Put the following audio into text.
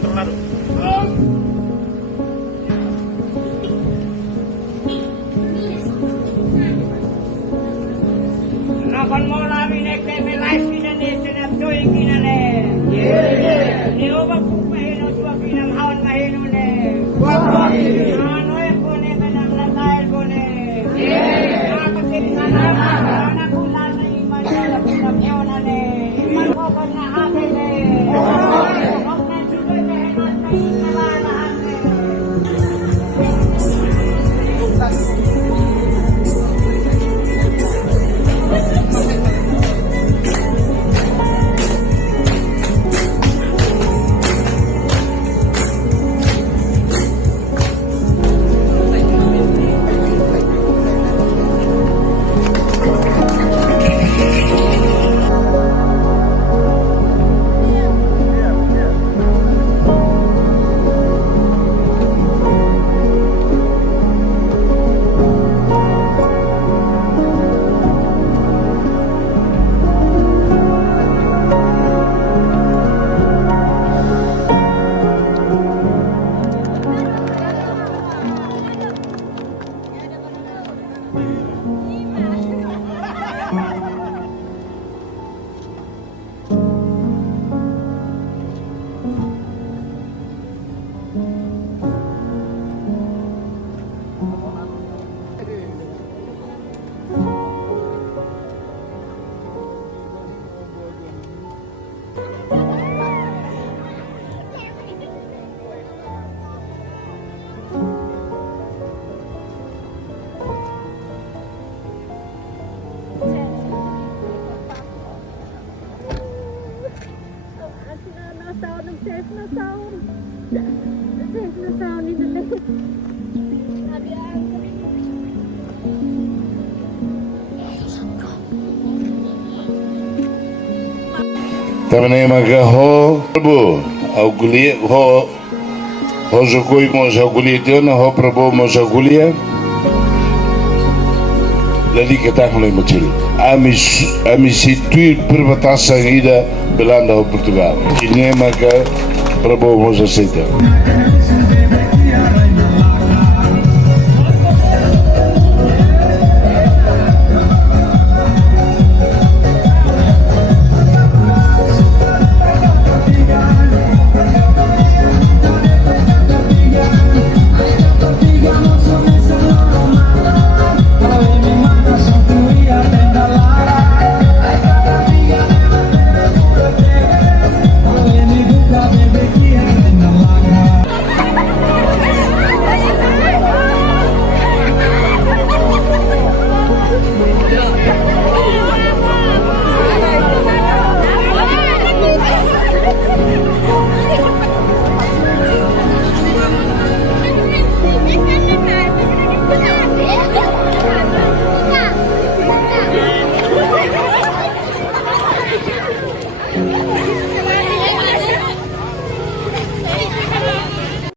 otro lado. Nakon mo namin nagme-live kinanese na tuwing kinane. Ni ubag kong mahino, tuwag pinamhawan mahino ne. Ano e po ne, kanang natahil po ne. Nakakasip na naman, anak ko na iman na pinamhawan na ne. Iman ko ka na akin ne. Huwag na sugay na hinas na inalalaan ne. Safe na sound. Safe na sound in the lake. Tamane magaho Prabhu augulia ho jogoi mo augulia tena ho Prabhu mo augulia lali kita mulai macil ami situir perbatasan ida Belanda ho Portugal ini maka Prabhu mo aceita